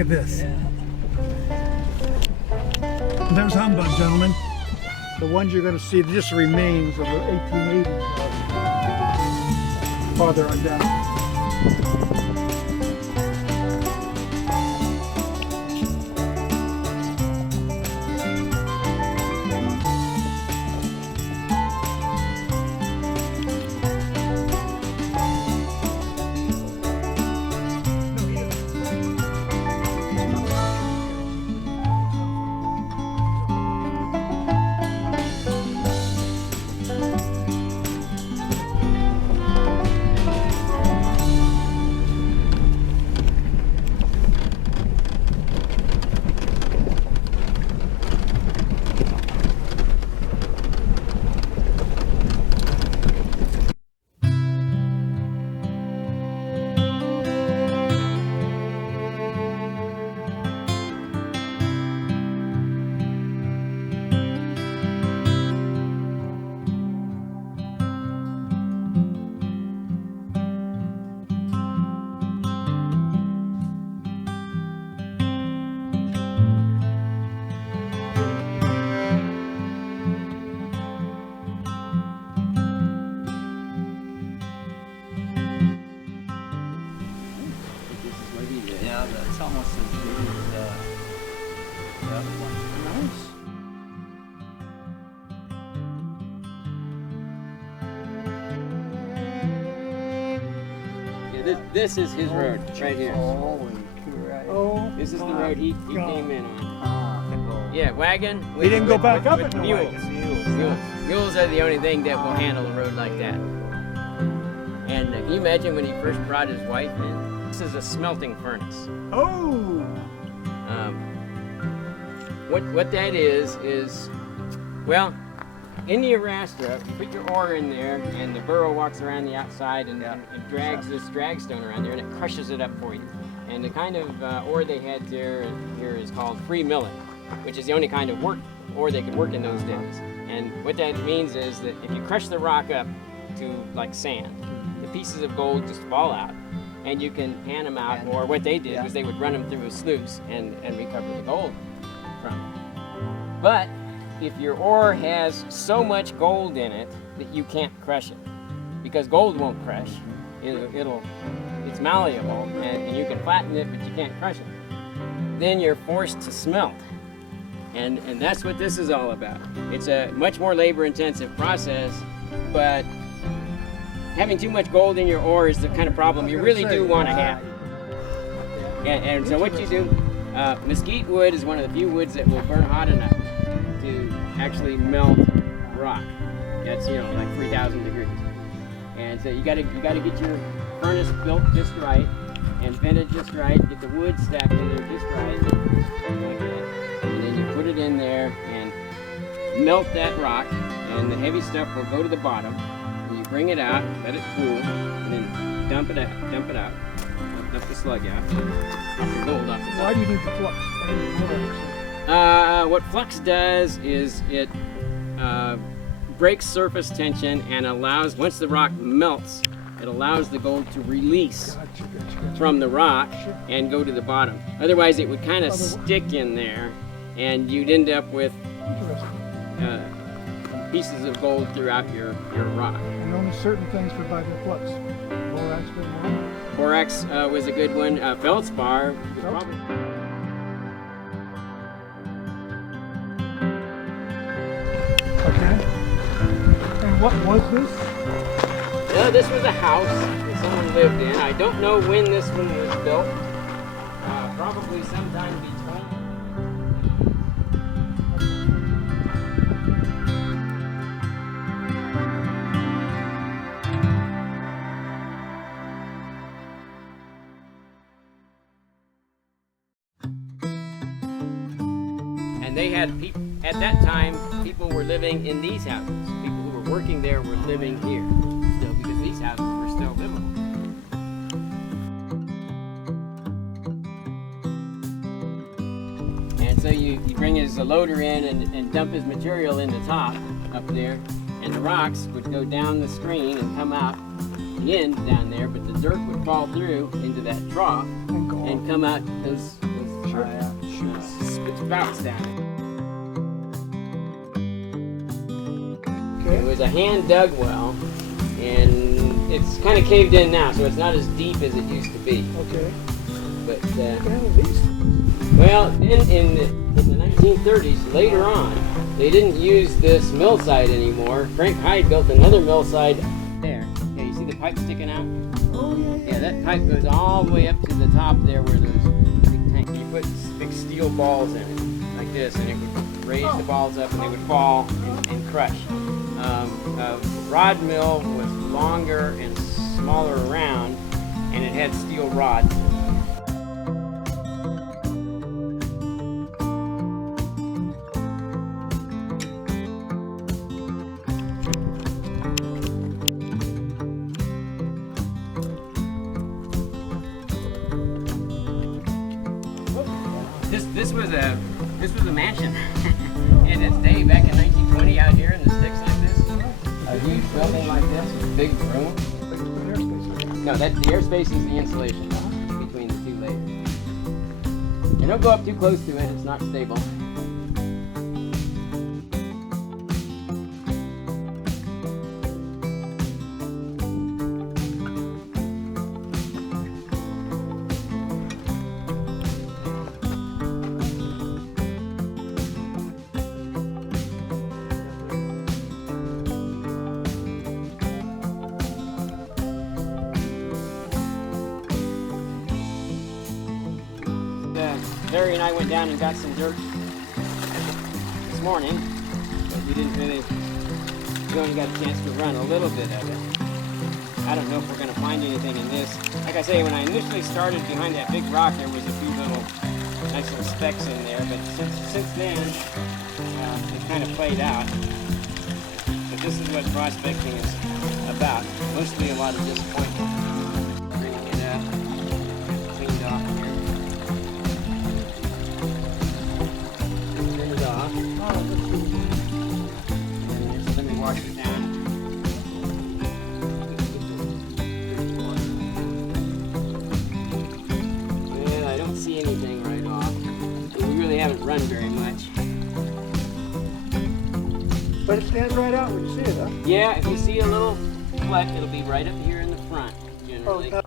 Look at this. There's Humbug, gentlemen. The ones you're going to see, just remains of the 1880s. Farther on down. Yeah, that's almost as big as the other one. Nice. Yeah, this is his road right here. Holy crap. Oh, This is the road he came in on. Ah, Yeah, wagon. He didn't go back up with in the mules. wagon. Mules are the only thing that will handle a road like that. And can you imagine when he first brought his wife in? This is a smelting furnace. Oh! What that is, well, in the arrastra, you put your ore in there, and the burro walks around the outside and drags this dragstone around there, and it crushes it up for you. And the kind of ore they had here is called free millet, which is the only kind of ore they could work in those days. And what that means is that if you crush the rock up to like sand, the pieces of gold just fall out, and you can pan them out, or what they did was they would run them through a sluice and recover the gold from it. But if your ore has so much gold in it that you can't crush it, because gold won't crush, it's malleable, and you can flatten it, but you can't crush it, then you're forced to smelt. And that's what this is all about. It's a much more labor-intensive process, but having too much gold in your ore is the kind of problem you really do want to have. And so what you do, mesquite wood is one of the few woods that will burn hot enough to actually melt rock. That's, like 3,000 degrees. And so you gotta get your furnace built just right and vented just right, get the wood stacked in there just right, and then you put it in there and melt that rock, and the heavy stuff will go to the bottom. You bring it out, let it cool, and then dump it out, dump the slug out, dump the gold off the top. Why do you need the flux? What flux does is it breaks surface tension and allows, once the rock melts, it allows the gold to release from the rock and go to the bottom. Otherwise it would kind of stick in there and you'd end up with pieces of gold throughout your rock. And only certain things provide the flux. Borax didn't work. Borax was a good one. Feldspar was probably... Okay. And what was this? This was a house that someone lived in. I don't know when this one was built. Probably sometime between. And they had people, at that time, people were living in these houses. People who were working there were living here still, because these houses were still livable. And so you bring his loader in and dump his material in the top up there, and the rocks would go down the screen and come out the end down there, but the dirt would fall through into that trough and come out those spouts down it. Okay. It was a hand dug well, and it's kind of caved in now, so it's not as deep as it used to be. Okay. But These. well, in the 1930s, later on, they didn't use this mill site anymore. Frank Hyde built another mill site there. Yeah, you see the pipe sticking out? Oh yeah. Yeah, that pipe goes all the way up to the top there where there's a big tank. You put big steel balls in it, like this, and it would raise the balls up and they would fall and crush. Rod mill was longer and smaller around, and it had steel rods. This was a mansion in its day back in 1920 out here in the sticks like this. A huge building like this with a big room. No, the airspace is the insulation between the two layers. And don't go up too close to it, it's not stable. Larry and I went down and got some dirt this morning, but we only got a chance to run a little bit of it. I don't know if we're going to find anything in this. Like I say, when I initially started behind that big rock, there was a few nice little specks in there, but since then, it kind of played out. But this is what prospecting is about. Mostly a lot of disappointment. Bringing it up, cleaned off here. Off. And just let me wash it down. Well, I don't see anything right off. We really haven't run very much. But it stands right out when you see it, huh? Yeah, if you see a little fleck, it'll be right up here in the front, generally. Oh,